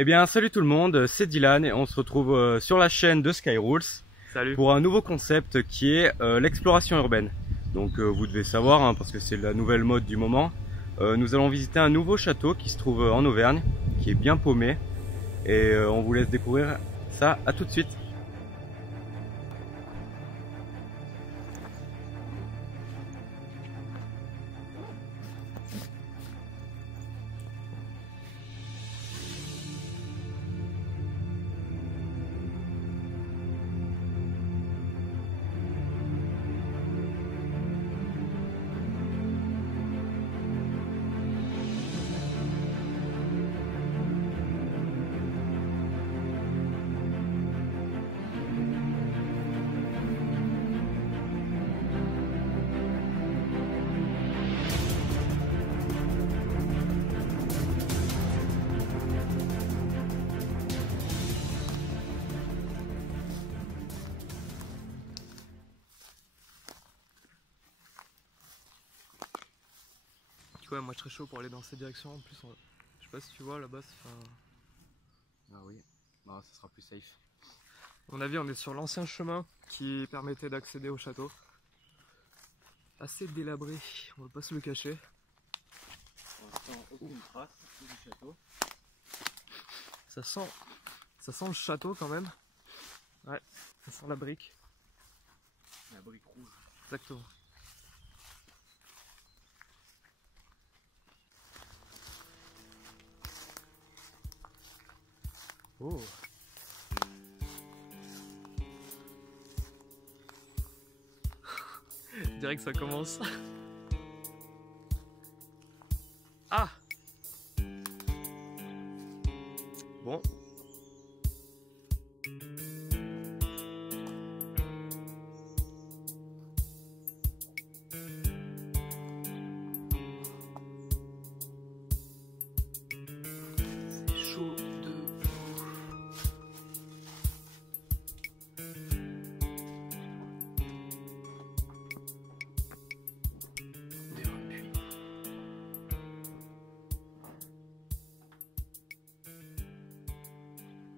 Eh bien salut tout le monde, c'est Dylan et on se retrouve sur la chaîne de Skyrules. Salut. Pour un nouveau concept qui est l'exploration urbaine. Donc vous devez savoir, hein, parce que c'est la nouvelle mode du moment, nous allons visiter un nouveau château qui se trouve en Auvergne, qui est bien paumé. Et on vous laisse découvrir ça, à tout de suite. Ouais, moi je serais chaud pour aller dans cette direction. En plus, je sais pas si tu vois là-bas, Ah oui, non, ça sera plus safe. à mon avis, on est sur l'ancien chemin qui permettait d'accéder au château. Assez délabré, on va pas se le cacher. Pour l'instant, aucune trace du château. Ça sent le château quand même. Ouais, ça sent la brique. La brique rouge. Exactement. Oh. Je dirais que ça commence. Ah. Bon. C'est chaud de fou.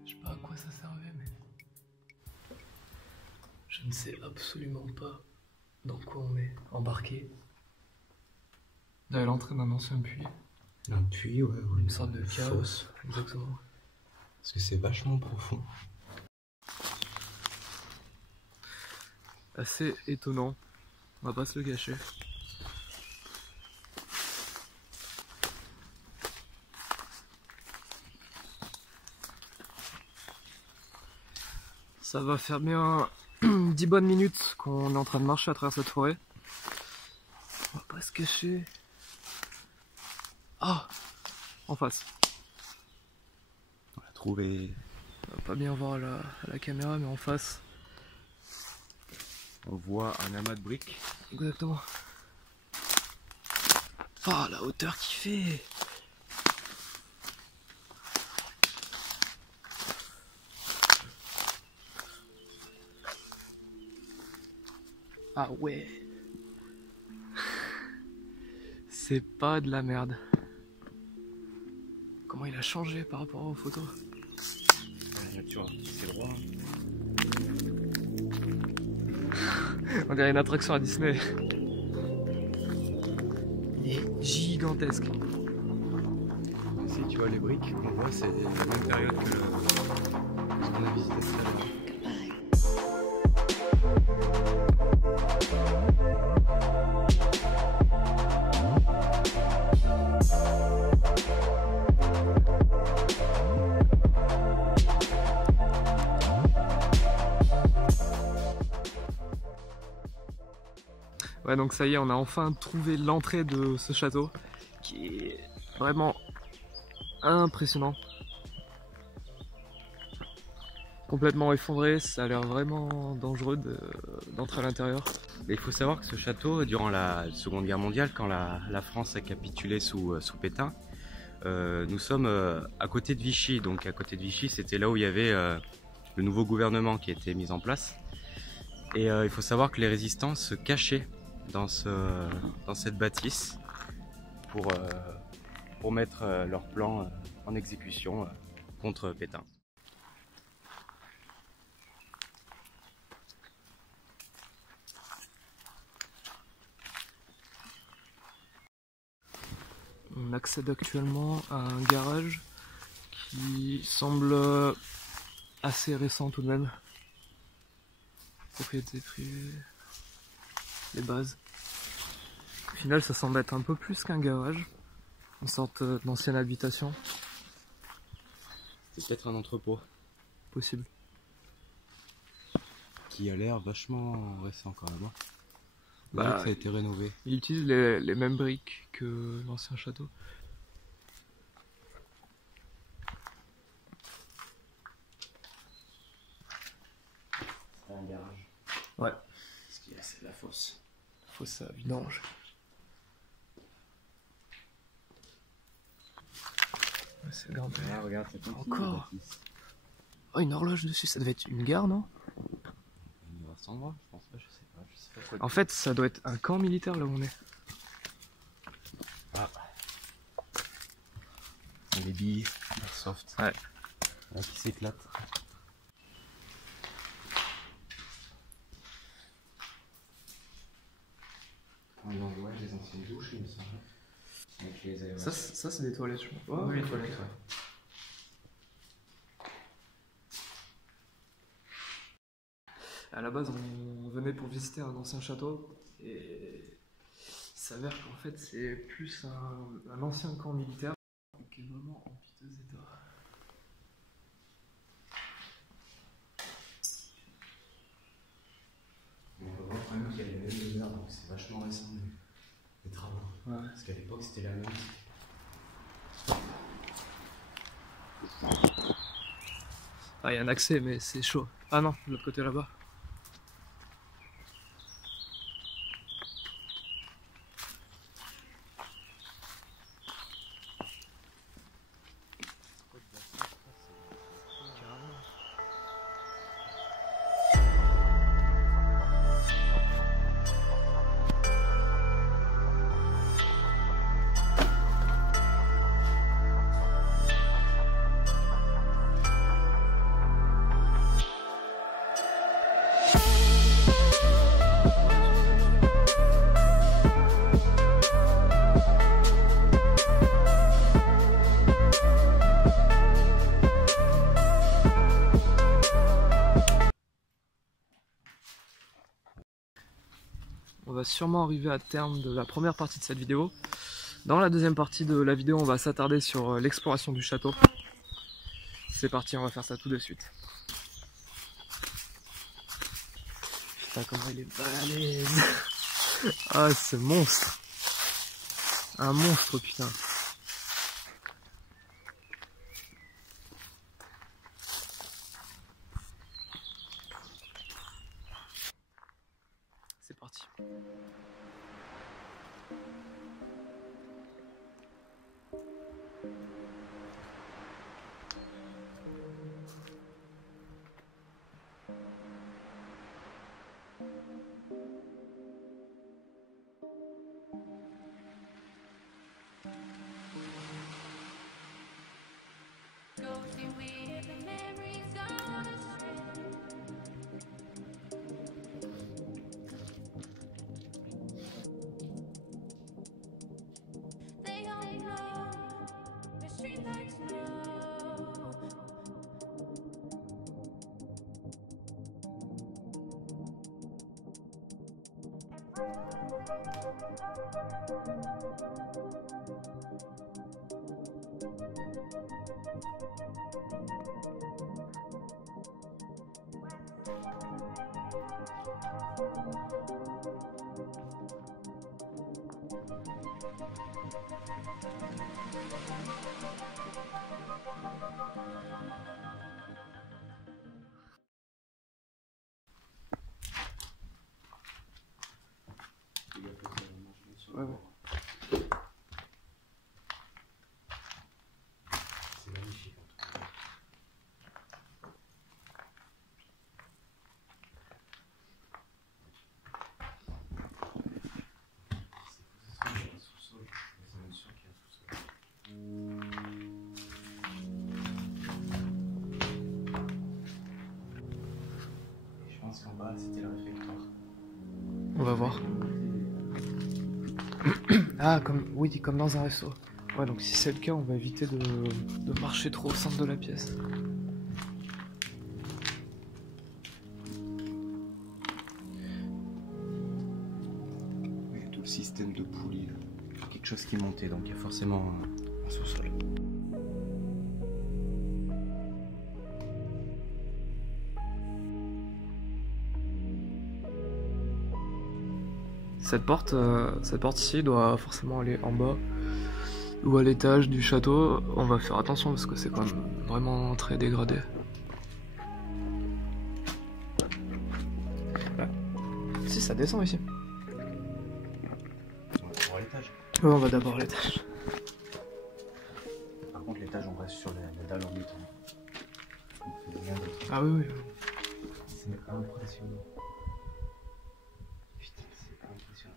Je sais pas à quoi ça servait, mais je ne sais absolument pas dans quoi on est embarqué. Là, l'entrée d'un ancien puits. Un puits, ouais, ou Une sorte de chaos. Exactement. Parce que c'est vachement profond. Assez étonnant, on va pas se le cacher. Ça va faire bien 10 bonnes minutes qu'on est en train de marcher à travers cette forêt. On va pas se cacher. Ah, en face. On l'a trouvé. On va pas bien voir à la caméra, mais en face. On voit un amas de briques. Exactement. Ah, la hauteur qu'il fait. Ah ouais. C'est pas de la merde. Comment il a changé par rapport aux photos. La nature, c'est droit. On dirait une attraction à Disney. Il est gigantesque. Ici, tu vois les briques, on voit c'est la même période que ce qu'on a visité tout à l'heure. Ouais, donc ça y est, on a enfin trouvé l'entrée de ce château qui est vraiment impressionnant. Complètement effondré, ça a l'air vraiment dangereux d'entrer à l'intérieur. Il faut savoir que ce château, durant la Seconde Guerre mondiale, quand la France a capitulé sous Pétain, nous sommes à côté de Vichy. Donc à côté de Vichy, c'était là où il y avait le nouveau gouvernement qui était mis en place. Et il faut savoir que les résistants se cachaient dans cette bâtisse pour mettre leur plan en exécution contre Pétain. On accède actuellement à un garage qui semble assez récent tout de même. Propriété privée, les bases. Au final, ça semble être un peu plus qu'un garage, une sorte d'ancienne habitation. C'est peut-être un entrepôt. Possible. Qui a l'air vachement récent quand même. Bah, ça a été rénové. Il utilise les mêmes briques que l'ancien château. C'est un garage. Ouais. Ce qu'il y a, c'est la fosse. Fosse à vidange. C'est grimpé. Ah, regarde, c'est encore. Oh, une horloge dessus, ça devait être une gare, non? Il reste en endroit, je pense pas, je sais pas quoi. En fait, ça doit être un camp militaire là où on est. Ah. Les billes, soft. Ouais. Là, qui s'éclatent. On envoie les anciennes douches, il me semble. Avec les aérosols. Ça c'est des toilettes, je crois. Oh, oui, les toilettes, ouais. À la base, on venait pour visiter un ancien château et il s'avère qu'en fait, c'est plus un ancien camp militaire qui est vraiment en piteux état. On va voir quand même qu'il y a les mêmes odeurs, donc c'est vachement récent les travaux. Ouais. Parce qu'à l'époque, c'était la même. Ah, il y a un accès, mais c'est chaud. Ah non, de l'autre côté là-bas. On va sûrement arriver à terme de la première partie de cette vidéo. Dans la deuxième partie de la vidéo, on va s'attarder sur l'exploration du château. C'est parti, on va faire ça tout de suite. Putain, comment il est balèze. Ah, ce monstre. Un monstre, putain. C'est parti. Ouais, ouais. C'est magnifique en tout cas. C'est sous-sol, c'est même sûr qu'il y a un sous-sol. voir. Ah, comme dans un resto. Ouais, donc si c'est le cas, on va éviter de marcher trop au centre de la pièce. Il y a tout le système de poulies, là. Quelque chose qui montait, donc il y a forcément un sous-sol. Cette porte ici doit forcément aller en bas ou à l'étage du château. On va faire attention parce que c'est quand même vraiment très dégradé. Ouais. Si, ça descend ici. On va d'abord à l'étage. Ouais, on va d'abord à l'étage. Par contre, l'étage, on reste sur la dalle en béton. Ah oui, oui. C'est impressionnant. Putain, c'est impressionnant.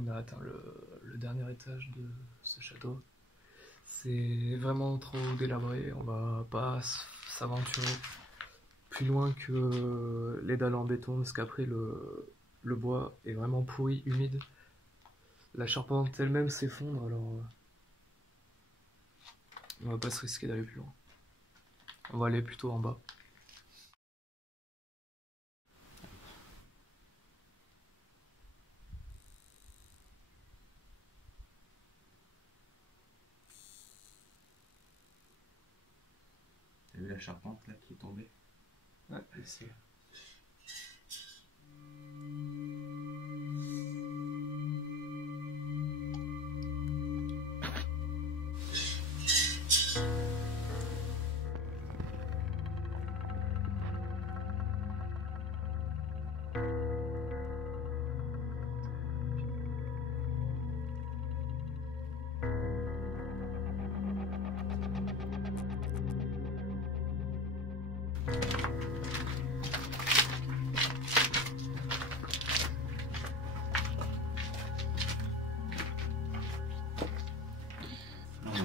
On a atteint le dernier étage de ce château. C'est vraiment trop délabré, on va pas s'aventurer plus loin que les dalles en béton parce qu'après le bois est vraiment pourri, humide. La charpente elle-même s'effondre, alors on va pas se risquer d'aller plus loin. On va aller plutôt en bas. T'as vu la charpente là qui est tombée? Ouais, c'est...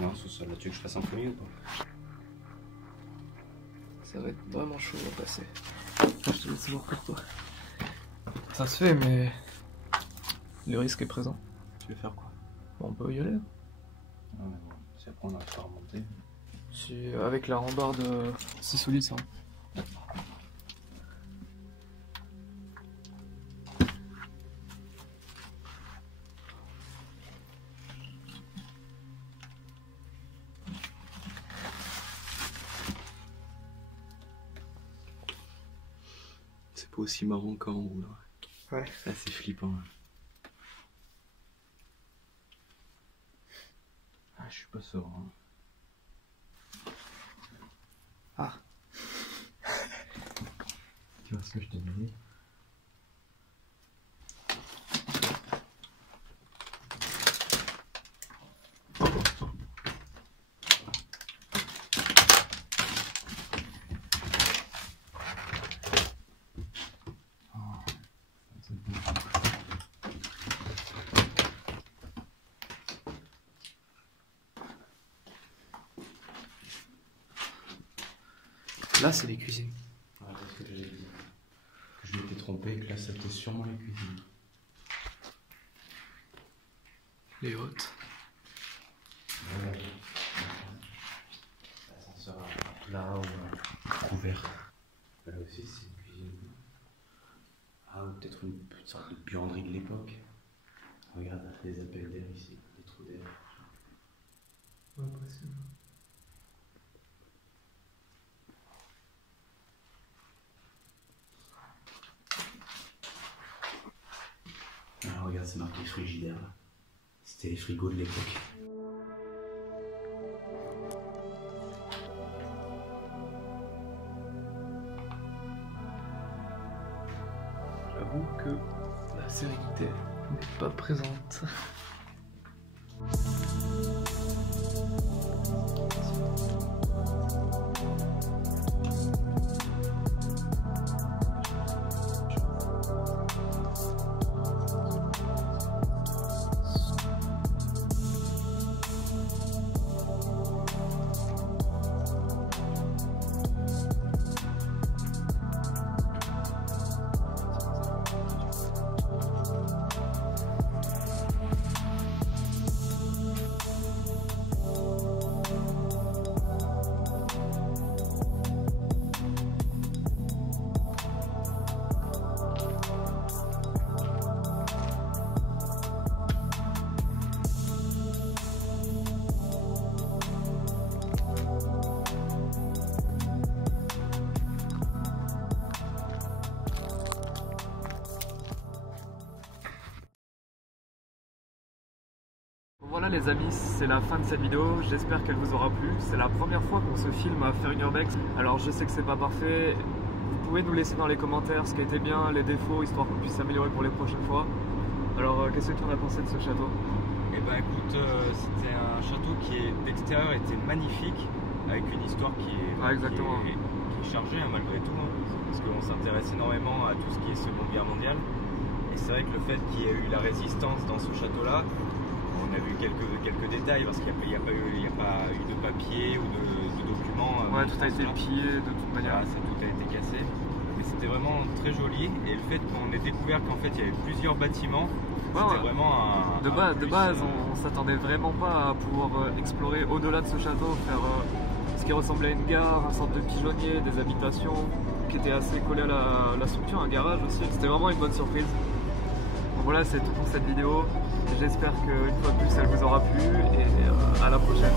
Non, sous-sol, là, tu veux que je fasse un premier ou pas? Ça va être vraiment chaud à passer. Je te laisse voir pour toi. Ça se fait, mais le risque est présent. Tu veux faire quoi? Bon, on peut y aller. Non, mais bon, si après on n'arrive pas à remonter. Si, avec la rambarde, c'est solide ça. C'est pas aussi marrant qu'en haut là. Ouais. Là c'est flippant. Là. Ah, je suis pas serein. Ah. Tu vois ce que je t'ai dit? Là, c'est les cuisines. Ouais, c'est ce que j'ai dit. Que je m'étais trompé et que là, c'était sûrement les cuisines. Les hautes. Ouais. L'ascenseur à plat ou couvert. Là aussi, c'est une cuisine. Ah, ou peut-être une sorte de buanderie de l'époque. Regarde, les appels d'air ici, les trous d'air. Ouais, impressionnant. Ah, regarde, c'est marqué frigidaire là. C'était les frigos de l'époque. sérénité n'est pas présente. Voilà les amis, c'est la fin de cette vidéo, j'espère qu'elle vous aura plu. C'est la première fois qu'on se filme à faire une urbex, alors je sais que c'est pas parfait. Vous pouvez nous laisser dans les commentaires ce qui a été bien, les défauts, histoire qu'on puisse s'améliorer pour les prochaines fois. Alors qu'est-ce que tu en as pensé de ce château? Eh ben écoute, c'était un château qui d'extérieur était magnifique, avec une histoire qui est chargée hein, malgré tout, hein, parce qu'on s'intéresse énormément à tout ce qui est Seconde Guerre mondiale. Et c'est vrai que le fait qu'il y ait eu la résistance dans ce château-là, on a vu quelques détails parce qu'il n'y a, pas eu de papier ou de documents. Ouais, tout a été pillé de toute manière. Voilà, tout a été cassé. Mais c'était vraiment très joli. Et le fait qu'on ait découvert qu'en fait il y avait plusieurs bâtiments, c'était vraiment un. De base, on s'attendait vraiment pas à pouvoir explorer au-delà de ce château, faire ce qui ressemblait à une gare, un centre de pigeonnier, des habitations qui étaient assez collées à la structure, un garage aussi. C'était vraiment une bonne surprise. Donc voilà, c'est tout pour cette vidéo. J'espère qu'une fois de plus elle vous aura plu et à la prochaine.